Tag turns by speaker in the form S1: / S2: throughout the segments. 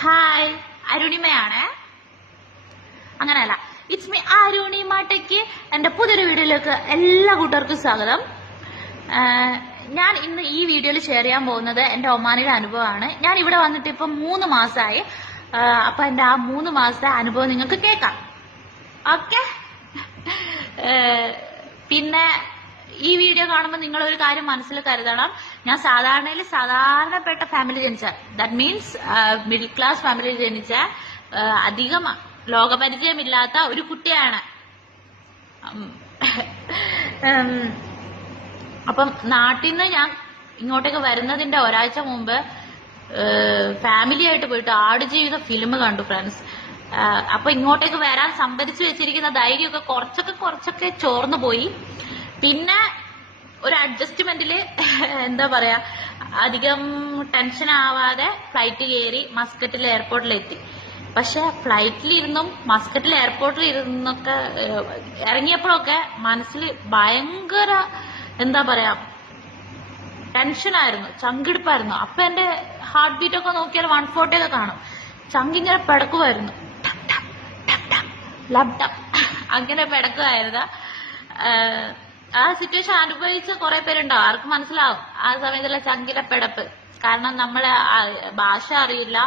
S1: Hi അരുണിമയാണ്. അങ്ങനെയല്ല it's me Arunima എന്റെ പുതിയൊരു വീഡിയോയിലേക്ക് എല്ലാ കൂട്ടർക്കും സ്വാഗതം. ഞാൻ ഇന്ന് ഈ വീഡിയോയിൽ ഷെയർ ചെയ്യാൻ പോകുന്നത് എന്റെ ഒമാനിയുടെ അനുഭവമാണ്. ഞാൻ ഇവിടെ വന്നിട്ട് ഇപ്പം മൂന്ന് മാസമായി അപ്പൊ എന്റെ ആ മൂന്ന് മാസത്തെ അനുഭവം നിങ്ങൾക്ക് കേൾക്കാം. ഓക്കെ പിന്നെ ഈ വീഡിയോ കാണുമ്പോൾ നിങ്ങൾ ഒരു കാര്യം മനസ്സിൽ കരുതണം. ഞാൻ സാധാരണയിൽ സാധാരണപ്പെട്ട ഫാമിലി ജനിച്ച that means middle class family ജനിച്ച അധികം ലോകപരിചയമില്ലാത്ത ഒരു കുട്ടിയാണ്. അപ്പം നാട്ടിൽ നിന്ന് ഞാൻ ഇങ്ങോട്ടേക്ക് വരുന്നതിന്റെ ഒരാഴ്ച മുമ്പ് ഫാമിലിയായിട്ട് പോയിട്ട് ആടുജീവിത ഫിലിം കണ്ടു ഫ്രണ്ട്സ് അപ്പൊ ഇങ്ങോട്ടേക്ക് വരാൻ സംഭരിച്ചു വെച്ചിരിക്കുന്ന ധൈര്യമൊക്കെ കുറച്ചൊക്കെ കുറച്ചൊക്കെ ചോർന്നു പോയി പിന്നെ ഒരു അഡ്ജസ്റ്റ്മെന്റിൽ എന്താ പറയാ അധികം ടെൻഷൻ ആവാതെ ഫ്ലൈറ്റ് കയറി മസ്കറ്റിൽ എയർപോർട്ടിലെത്തി പക്ഷെ ഫ്ലൈറ്റിലിരുന്നും മസ്കറ്റിൽ എയർപോർട്ടിൽ ഇരുന്നൊക്കെ ഇറങ്ങിയപ്പോഴൊക്കെ മനസ്സിൽ ഭയങ്കര എന്താ പറയാ ടെൻഷനായിരുന്നു ചങ്കിടിപ്പായിരുന്നു. അപ്പൊ എന്റെ ഹാർട്ട് ബീറ്റ് ഒക്കെ നോക്കിയാൽ വൺ ഫോർട്ടി ഒക്കെ കാണും. ചങ്കിങ്ങനെ പിടക്കുമായിരുന്നു ലബ് അങ്ങനെ പിടക്കുമായിരുന്നു ആ സിറ്റുവേഷൻ അനുഭവിച്ച കുറെ പേരുണ്ടാവും ആർക്കും മനസ്സിലാവും. ആ സമയത്തുള്ള ചങ്കിലെ പെടപ്പ് കാരണം നമ്മളെ ഭാഷ അറിയില്ല.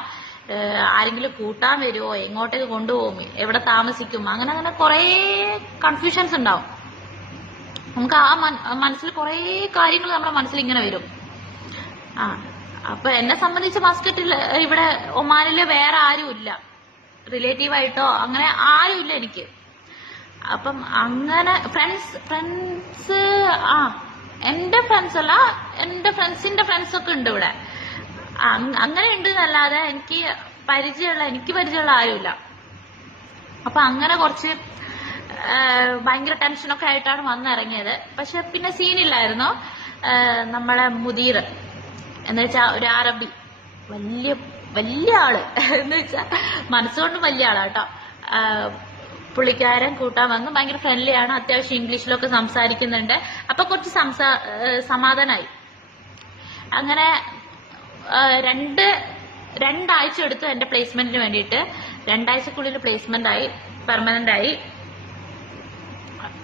S1: ആരെങ്കിലും കൂട്ടാൻ വരുമോ എങ്ങോട്ടേക്ക് കൊണ്ടുപോകും? എവിടെ താമസിക്കും? അങ്ങനെ അങ്ങനെ കൊറേ കൺഫ്യൂഷൻസ് ഉണ്ടാവും. നമുക്ക് ആ മനസ്സിൽ കൊറേ കാര്യങ്ങൾ നമ്മുടെ മനസ്സിൽ ഇങ്ങനെ വരും. ആ അപ്പൊ എന്നെ സംബന്ധിച്ച് മസ്കറ്റിൽ ഇവിടെ ഒമാനിൽ വേറെ ആരും ഇല്ല റിലേറ്റീവ് ആയിട്ടോ അങ്ങനെ ആരും ഇല്ല എനിക്ക്. അപ്പം അങ്ങനെ ഫ്രണ്ട്സ് ഫ്രണ്ട്സ് ആ എന്റെ ഫ്രണ്ട്സ് അല്ല എന്റെ ഫ്രണ്ട്സിന്റെ ഫ്രണ്ട്സ് ഒക്കെ ഉണ്ട് ഇവിടെ. അങ്ങനെ ഉണ്ട് എന്നല്ലാതെ എനിക്ക് പരിചയമുള്ള എനിക്ക് പരിചയമുള്ള ആരുമില്ല. അപ്പൊ അങ്ങനെ കുറച്ച് ഭയങ്കര ടെൻഷനൊക്കെ ആയിട്ടാണ് വന്നിറങ്ങിയത്. പക്ഷെ പിന്നെ സീനില്ലായിരുന്നു നമ്മളെ മുദീർ എന്ന് വെച്ചാ ഒരു അറബി. വലിയ വലിയ ആൾ. എന്ന് വെച്ചാ മനസ്സുകൊണ്ട് വലിയ ആളാ കേട്ടോ. ആ, പുള്ളിക്കാരൻ കൂട്ടാൻ വന്നു ഭയങ്കര ഫ്രണ്ട്ലി ആണ്. അത്യാവശ്യം ഇംഗ്ലീഷിലൊക്കെ സംസാരിക്കുന്നുണ്ട്. അപ്പൊ കുറച്ച് സംസാ സമാധാനായി. അങ്ങനെ രണ്ട് രണ്ടാഴ്ച എടുത്തു എന്റെ പ്ലേസ്മെന്റിന് വേണ്ടിയിട്ട്. രണ്ടാഴ്ചക്കുള്ളിൽ പ്ലേസ്മെന്റ് ആയി പെർമനന്റ് ആയി.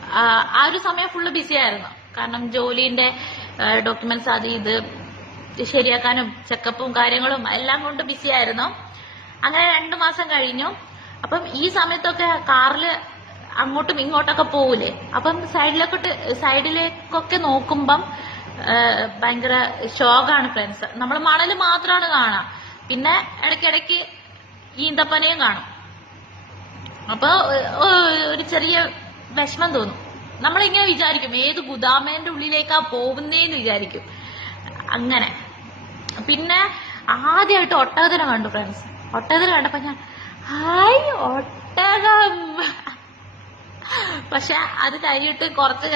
S1: ആ, ആ ഒരു സമയം ഫുള്ള് ബിസി ആയിരുന്നു. കാരണം ജോലിന്റെ ഡോക്യുമെന്റ്സ് അത് ഇത് ശരിയാക്കാനും ചെക്കപ്പും കാര്യങ്ങളും എല്ലാം കൊണ്ട് ബിസി ആയിരുന്നു. അങ്ങനെ രണ്ടു മാസം കഴിഞ്ഞു. അപ്പം ഈ സമയത്തൊക്കെ കാറിൽ അങ്ങോട്ടും ഇങ്ങോട്ടൊക്കെ പോകൂലേ അപ്പം സൈഡിലേക്കൊട്ട് സൈഡിലേക്കൊക്കെ നോക്കുമ്പം ഭയങ്കര ഷോക്കാണ് ഫ്രണ്ട്സ്. നമ്മൾ മണൽ മാത്രമാണ് കാണാം. പിന്നെ ഇടയ്ക്കിടയ്ക്ക് ഈന്തപ്പനയും കാണും. അപ്പൊ ഏഹ്, ഒരു ചെറിയ വിഷമം തോന്നും. നമ്മളിങ്ങനെ വിചാരിക്കും ഏത് ഗുദാമേന്റെ ഉള്ളിലേക്കാ പോകുന്നേന്ന് വിചാരിക്കും. അങ്ങനെ. പിന്നെ ആദ്യമായിട്ട് ഒട്ടകത്തിനെ കണ്ടു ഫ്രണ്ട്സ്. ഒട്ടകത്തിനെ കണ്ടപ്പോ ഞാൻ ഹായ് ഒട്ടകം. പക്ഷെ അത് കഴിഞ്ഞിട്ട് കുറച്ച്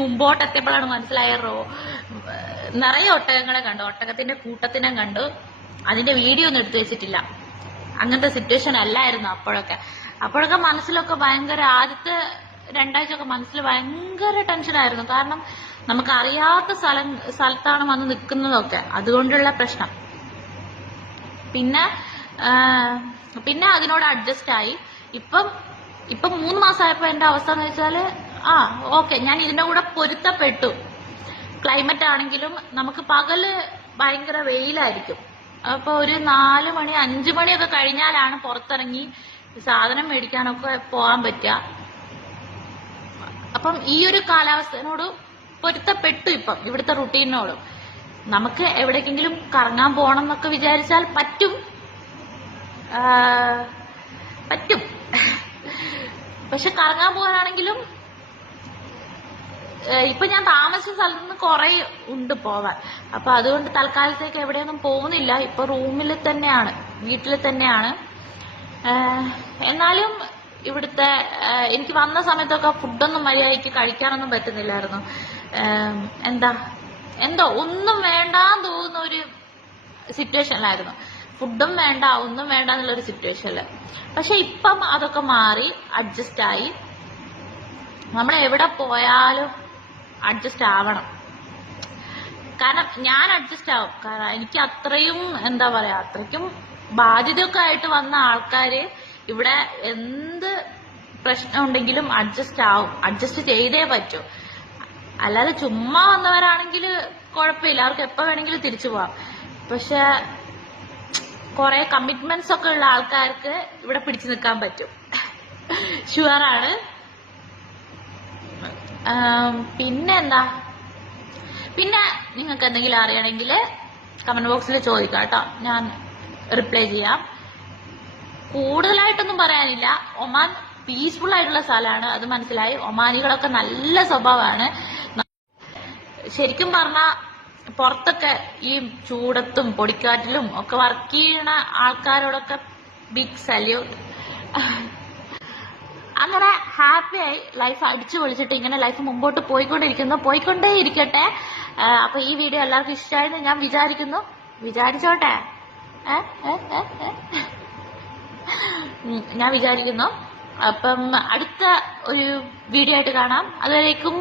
S1: മുമ്പോട്ട് എത്തിയപ്പോഴാണ് മനസ്സിലായ റോ നിറയെ ഒട്ടകങ്ങളെ കണ്ടു. ഒട്ടകത്തിന്റെ കൂട്ടത്തിനെ കണ്ടു. അതിന്റെ വീഡിയോ ഒന്നും എടുത്തു വെച്ചിട്ടില്ല. അങ്ങനത്തെ സിറ്റുവേഷൻ അല്ലായിരുന്നു അപ്പോഴൊക്കെ. അപ്പോഴൊക്കെ മനസ്സിലൊക്കെ ഭയങ്കര ആദ്യത്തെ രണ്ടാഴ്ച ഒക്കെ മനസ്സിൽ ഭയങ്കര ടെൻഷനായിരുന്നു കാരണം നമുക്ക് അറിയാത്ത സ്ഥലം സ്ഥലത്താണ് വന്ന് നിൽക്കുന്നതൊക്കെ. അതുകൊണ്ടുള്ള പ്രശ്നം. പിന്നെ പിന്നെ അതിനോട് അഡ്ജസ്റ്റ് ആയി. ഇപ്പം ഇപ്പം മൂന്ന് മാസമായപ്പോ എന്റെ അവസ്ഥ എന്ന് വെച്ചാൽ ആ ഓക്കെ ഞാൻ ഇതിന്റെ കൂടെ പൊരുത്തപ്പെട്ടു. ക്ലൈമറ്റ് ആണെങ്കിലും നമുക്ക് പകൽ ഭയങ്കര വെയിലായിരിക്കും. അപ്പൊ ഒരു നാല് മണി അഞ്ചു മണിയൊക്കെ കഴിഞ്ഞാലാണ് പുറത്തിറങ്ങി സാധനം മേടിക്കാനൊക്കെ പോകാൻ പറ്റുക. അപ്പം ഈ ഒരു കാലാവസ്ഥയോട് പൊരുത്തപ്പെട്ടു ഇപ്പം ഇവിടുത്തെ റുട്ടീനോടും നമുക്ക് എവിടേക്കെങ്കിലും കറങ്ങാൻ പോകണം എന്നൊക്കെ വിചാരിച്ചാൽ പറ്റും. പറ്റും. പക്ഷെ കറങ്ങാൻ പോകാനാണെങ്കിലും ഇപ്പൊ ഞാൻ താമസിച്ച സ്ഥലത്ത് നിന്ന് കുറെ ഉണ്ട് പോവാൻ അപ്പൊ അതുകൊണ്ട് തൽക്കാലത്തേക്ക് എവിടെയൊന്നും പോകുന്നില്ല. ഇപ്പൊ റൂമിൽ തന്നെയാണ് വീട്ടിൽ തന്നെയാണ്. എന്നാലും ഇവിടുത്തെ എനിക്ക് വന്ന സമയത്തൊക്കെ ഫുഡൊന്നും മര്യാദയ്ക്ക് കഴിക്കാനൊന്നും പറ്റുന്നില്ലായിരുന്നു. എന്താ എന്തോ ഒന്നും വേണ്ടാന്ന് തോന്നുന്ന ഒരു സിറ്റുവേഷനിലായിരുന്നു. ഫുഡും വേണ്ട ഒന്നും വേണ്ട എന്നുള്ളൊരു സിറ്റുവേഷനിൽ പക്ഷെ ഇപ്പം അതൊക്കെ മാറി അഡ്ജസ്റ്റ് ആയി. നമ്മൾ എവിടെ പോയാലും അഡ്ജസ്റ്റ് ആവണം. കാരണം ഞാൻ അഡ്ജസ്റ്റ് ആവും. കാരണം എനിക്ക് അത്രയും എന്താ പറയാ അത്രയ്ക്കും ബാധ്യതയൊക്കെ ആയിട്ട് വന്ന ആൾക്കാര് ഇവിടെ എന്ത് പ്രശ്നം ഉണ്ടെങ്കിലും അഡ്ജസ്റ്റ് ആവും. അഡ്ജസ്റ്റ് ചെയ്തേ പറ്റൂ. അല്ലാതെ ചുമ്മാ വന്നവരാണെങ്കിൽ കുഴപ്പമില്ല. അവർക്ക് എപ്പോ വേണമെങ്കിലും തിരിച്ചു പോവാം. പക്ഷെ കുറെ കമ്മിറ്റ്മെന്റ്സ് ഒക്കെ ഉള്ള ആൾക്കാർക്ക് ഇവിടെ പിടിച്ചു നിൽക്കാൻ പറ്റും. ഷുവറാണ് പിന്നെ എന്താ പിന്നെ നിങ്ങൾക്ക് എന്തെങ്കിലും അറിയണമെങ്കിൽ കമന്റ് ബോക്സിൽ ചോദിക്കാം കേട്ടോ. ഞാൻ റിപ്ലൈ ചെയ്യാം. കൂടുതലായിട്ടൊന്നും പറയാനില്ല. ഒമാൻ പീസ്ഫുൾ ആയിട്ടുള്ള സ്ഥലമാണ്. അത് മനസ്സിലായി. ഒമാനികളൊക്കെ നല്ല സ്വഭാവമാണ്. ശരിക്കും പറഞ്ഞ പുറത്തൊക്കെ ഈ ചൂടത്തും പൊടിക്കാറ്റിലും ഒക്കെ വർക്ക് ചെയ്യണ ആൾക്കാരോടൊക്കെ ബിഗ് സല്യൂട്ട് അങ്ങനെ ഹാപ്പി ആയി ലൈഫ് അടിച്ചു പൊളിച്ചിട്ട് ഇങ്ങനെ ലൈഫ് മുമ്പോട്ട് പോയിക്കൊണ്ടിരിക്കുന്നു. പോയിക്കൊണ്ടേ ഇരിക്കട്ടെ അപ്പൊ ഈ വീഡിയോ എല്ലാവർക്കും ഇഷ്ടമായെന്ന് ഞാൻ വിചാരിക്കുന്നു. വിചാരിച്ചോട്ടെ. ഞാൻ വിചാരിക്കുന്നു. അപ്പം അടുത്ത ഒരു വീഡിയോ ആയിട്ട് കാണാം. അതുവരേക്കും